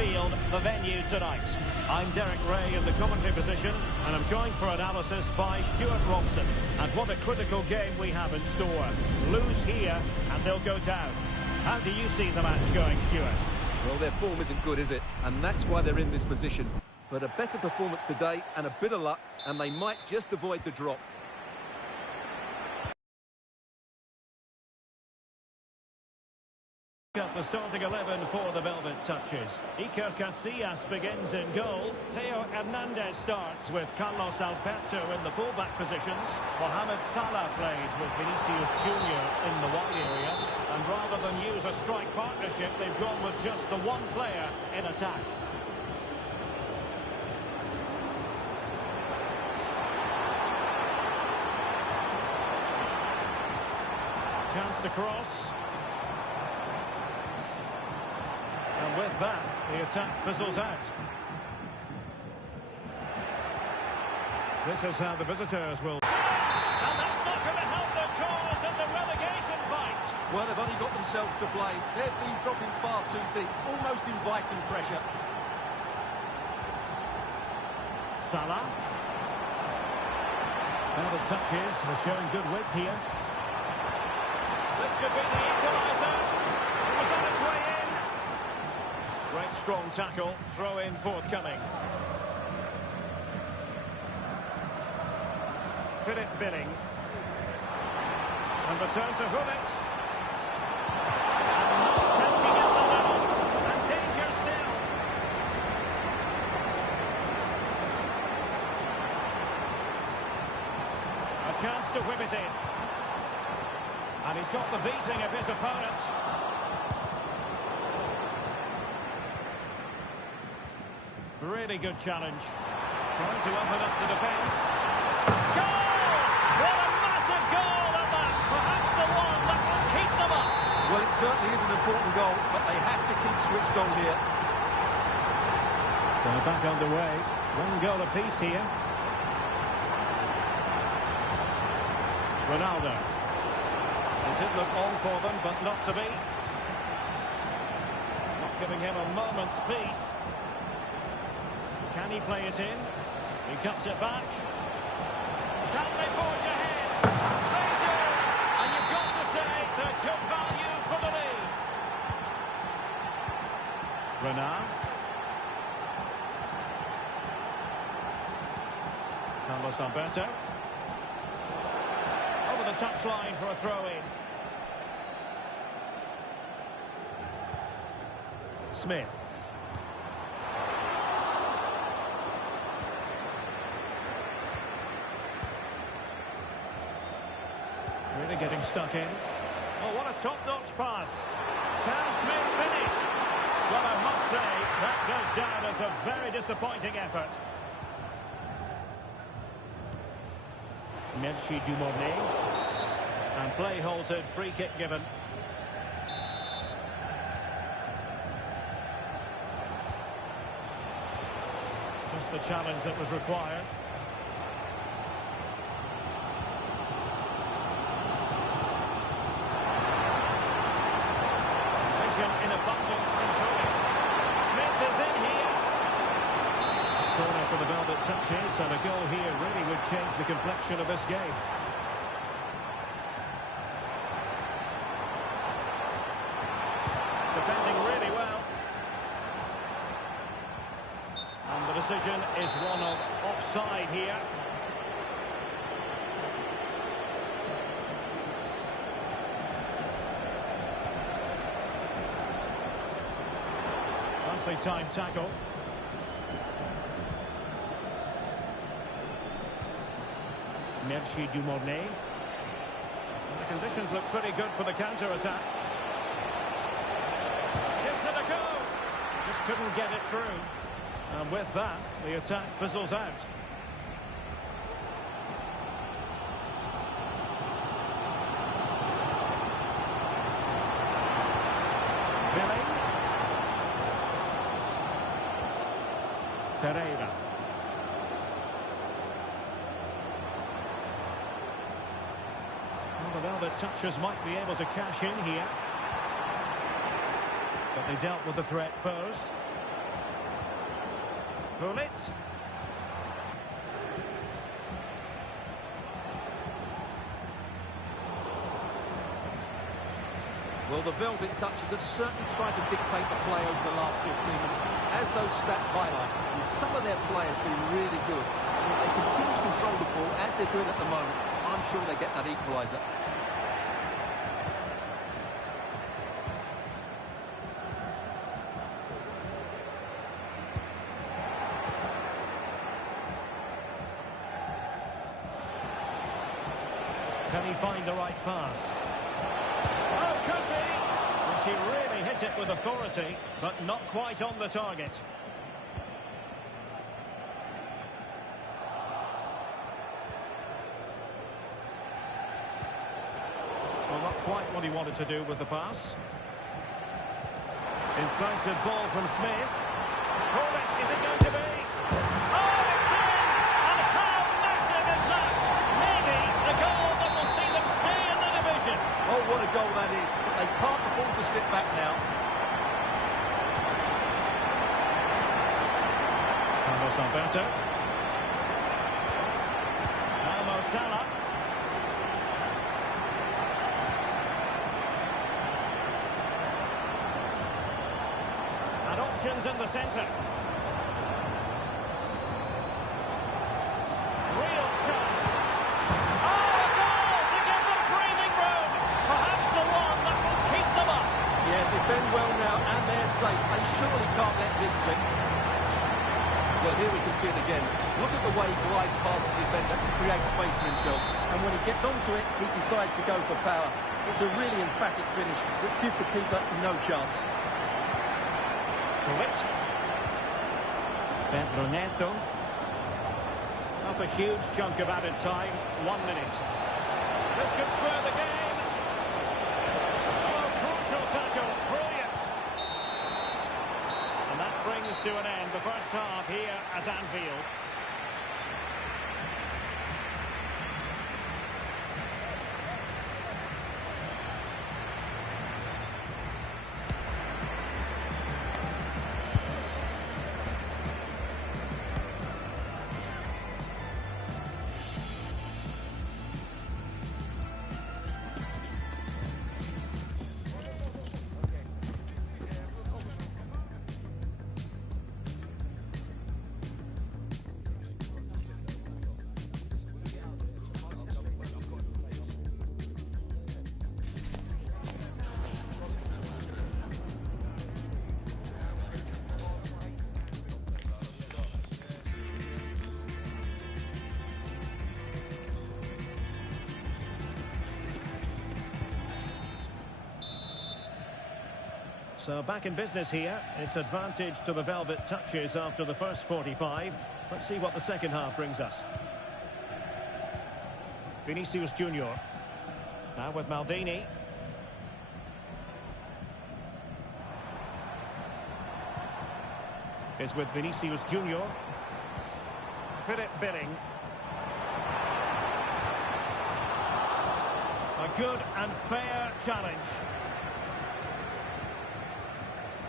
Field, the venue tonight. I'm Derek Ray in the commentary position, and I'm joined for analysis by Stuart Robson. And what a critical game we have in store. Lose here, and they'll go down. How do you see the match going, Stuart? Well, their form isn't good, is it? And that's why they're in this position. But a better performance today and a bit of luck, and they might just avoid the drop. Up the starting 11 for the Velvet Touches. Iker Casillas begins in goal. Theo Hernandez starts with Carlos Alberto in the full-back positions. Mohamed Salah plays with Vinicius Junior in the wide areas. And rather than use a strike partnership, they've gone with just the one player in attack. Chance to cross. And with that, the attack fizzles out. This is how the visitors will... And that's not going to help their cause in the relegation fight. Well, they've only got themselves to blame. They've been dropping far too deep, almost inviting pressure. Salah. Now the touches are showing good width here. This could be the equaliser. It was on its way in. Great strong tackle, throw in forthcoming. Philip Billing. And return to Hullet. And not catching at the level. And danger still. A chance to whip it in. And he's got the beating of his opponent. Really good challenge. Trying to open up the defence. Goal! What a massive goal, and that perhaps the one that will keep them up. Well, it certainly is an important goal, but they have to keep switched on here. So back underway. One goal apiece here. Ronaldo. It did look on for them, but not to be. Not giving him a moment's peace. Can he play it in? He cuts it back. Can they forge ahead? They do! And you've got to say they're good value for the lead. Renard. Carlos Alberto. Over the touchline for a throw-in. Smith. Really getting stuck in. Oh, what a top-notch pass. Can Smith finish? Well, I must say, that goes down as a very disappointing effort. Merchi Dumornay. And play halted, free kick given. Just the challenge that was required. In abundance from Hullet. Smith is in here. Corner for the Velvet Touches, and a goal here really would change the complexion of this game. Defending really well. And the decision is one of offside here. Nicely timed tackle. Merchi Dumornay. The conditions look pretty good for the counter-attack. Gives it a go. Just couldn't get it through. And with that, the attack fizzles out. Billing. Ferreira. Well, the Velvet Touchers might be able to cash in here. But they dealt with the threat posed. Gullit. Well, the Velvet Touchers have certainly tried to dictate the play over the last 15 minutes, as those stats highlight. And some of their players have been really good. And if they continue to control the ball, as they're doing at the moment, I'm sure they get that equaliser. Can he find the right pass? Oh, could be! Well, she really hit it with authority, but not quite on the target. Well, not quite what he wanted to do with the pass. Incisive ball from Smith. Gullit, is it going to be? Oh, it's in! And how massive is that? Maybe the goal that will see them stay in the division. Oh, what a goal that is. But they can't afford to sit back now. Carlos Alberto. Now Mo Salah. And options in the centre. Real chance. Oh, a goal to give them breathing room. Perhaps the one that will keep them up. Yeah, defend well now, and they're safe. They surely can't let this slip. Well, here we can see it again. Look at the way he glides past the defender to create space for himself. And when he gets onto it, he decides to go for power. It's a really emphatic finish, which gives the keeper no chance. Gullit. Pedro Neto. Not a huge chunk of added time. 1 minute. This could spur the game. Oh, crucial tackle. Brilliant. And that brings to an end the first half here at Anfield. So back in business here. It's advantage to the Velvet Touches after the first 45. Let's see what the second half brings us. Vinicius Junior. Now with Maldini. Is with Vinicius Junior. Philip Billing. A good and fair challenge.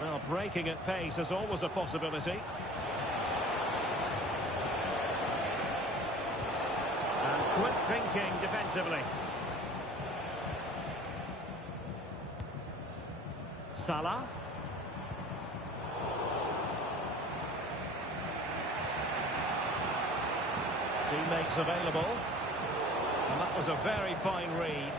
Well, breaking at pace is always a possibility. And quick thinking defensively. Salah. Teammates available. And that was a very fine read.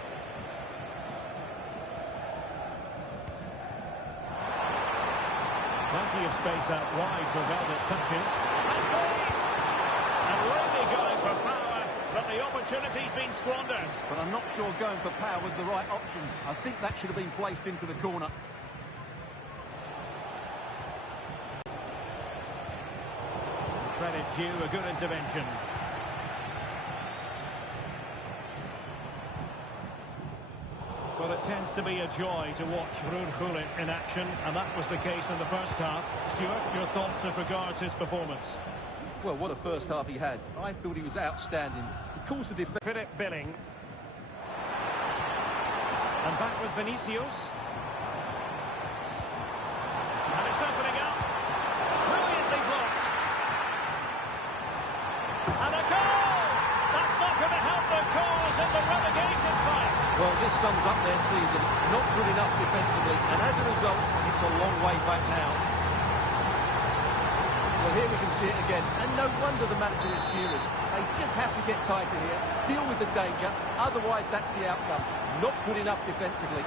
Plenty of space out wide for Velvet Touches. And really going for power, but the opportunity's been squandered. But I'm not sure going for power was the right option. I think that should have been placed into the corner. Credit due, a good intervention. Well, it tends to be a joy to watch Ruud Gullit in action, and that was the case in the first half. Stuart, your thoughts as regards his performance? Well, what a first half he had. I thought he was outstanding. He calls the defence. Philip Billing. And back with Vinicius. And it's opening up. Brilliantly blocked. sums up their season. Not good enough defensively, and as a result, it's a long way back now. Well, here we can see it again, and no wonder the manager is furious. They just have to get tighter here, deal with the danger, otherwise that's the outcome. Not good enough defensively.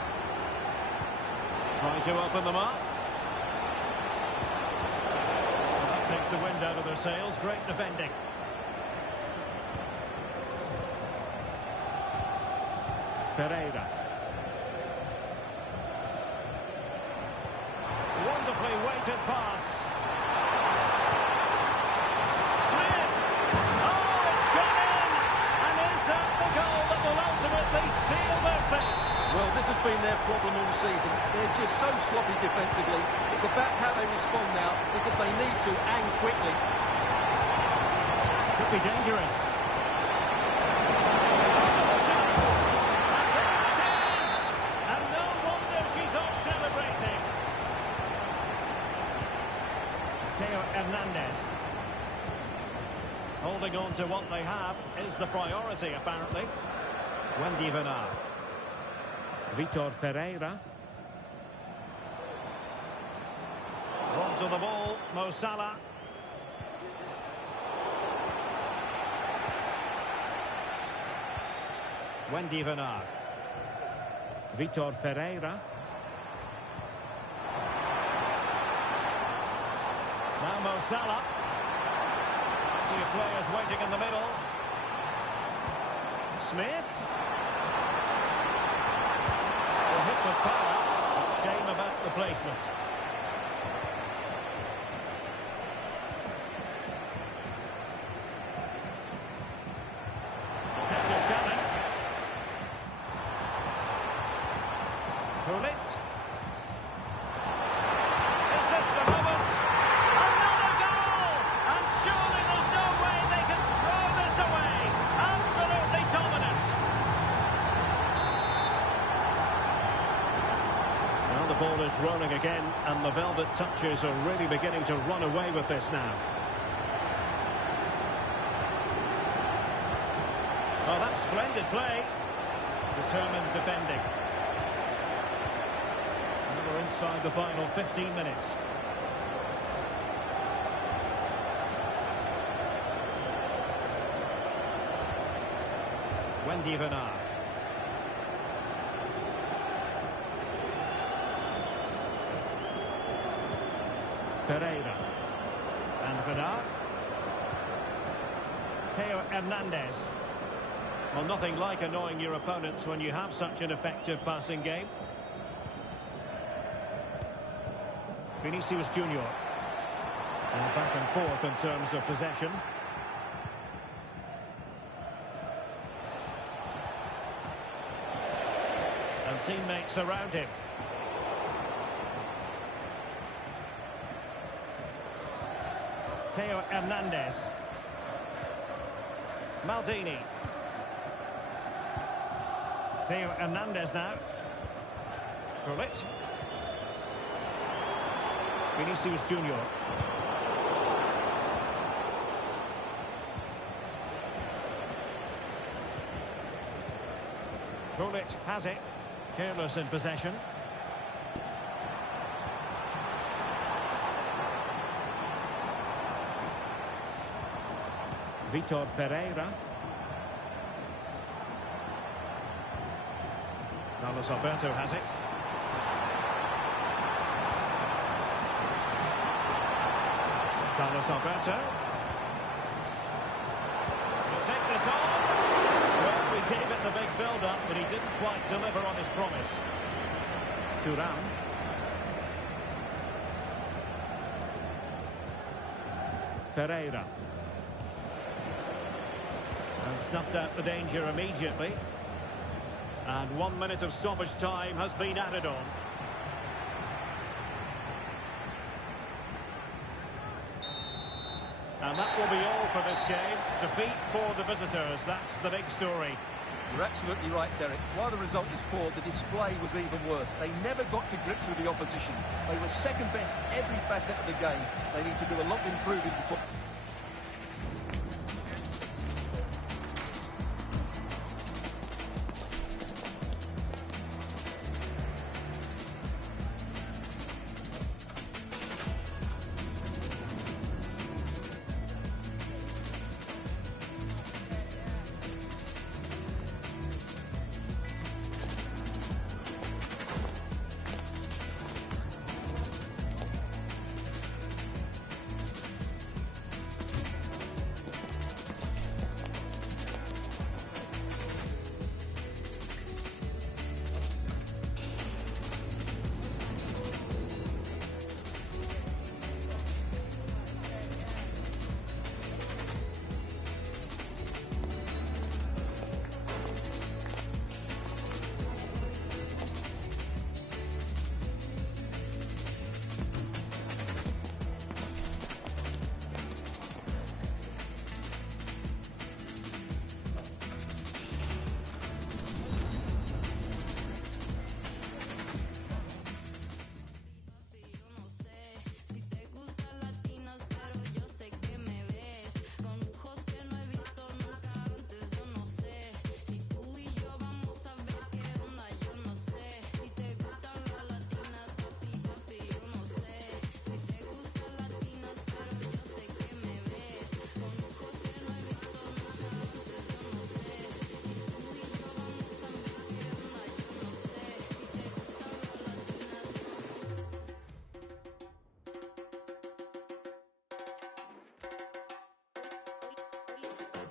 Trying to open them up. That takes the wind out of their sails. Great defending. Ferreira. Wonderfully weighted pass. Smith! Oh, it's gone in! And is that the goal that will ultimately seal their fate? Well, this has been their problem all season. They're just so sloppy defensively. It's about how they respond now, because they need to, and quickly. Could be dangerous. Theo Hernandez. Holding on to what they have is the priority, apparently. Wendy Venar. Vitor Ferreira. On to the ball, Mo Salah. Wendy Venar. Vitor Ferreira. Now Mo Salah. Plenty of players waiting in the middle. Smith. A hit with power, but shame about the placement. Hector Challenge. Gullit. Is this the moment? Another goal! And surely there's no way they can throw this away. Absolutely dominant. Well, the ball is rolling again, and the Velvet Touchers are really beginning to run away with this now. Oh, that's splendid play. Determined defending. And we're inside the final 15 minutes. Wendy Venar. Ferreira. And Venar. Theo Hernandez. Well, nothing like annoying your opponents when you have such an effective passing game. Vinicius Junior. And back and forth in terms of possession. And teammates around him. Theo Hernandez. Maldini. Theo Hernandez now. Gullit. Vinicius Junior. Gullit has it. Careless in possession. Vitor Ferreira. Carlos Alberto has it. Carlos Alberto. He'll take this on. Well, we gave it the big build-up, but he didn't quite deliver on his promise. Thuram. Ferreira. And snuffed out the danger immediately. And 1 minute of stoppage time has been added on. And that will be all for this game. Defeat for the visitors. That's the big story. You're absolutely right, Derek. While the result is poor, the display was even worse. They never got to grips with the opposition. They were second best every facet of the game. They need to do a lot of improving before...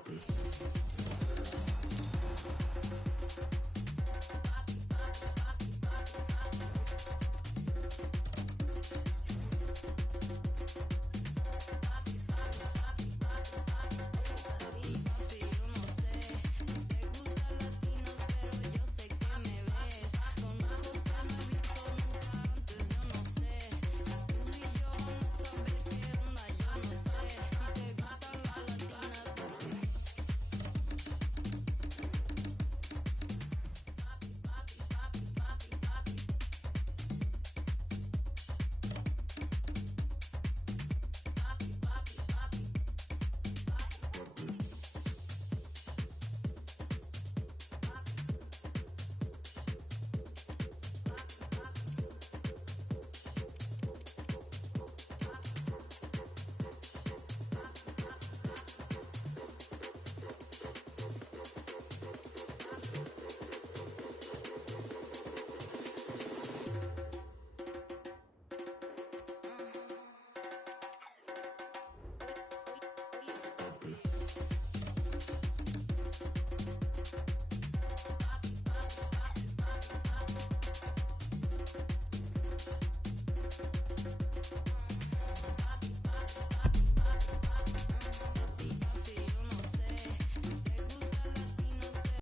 Peace.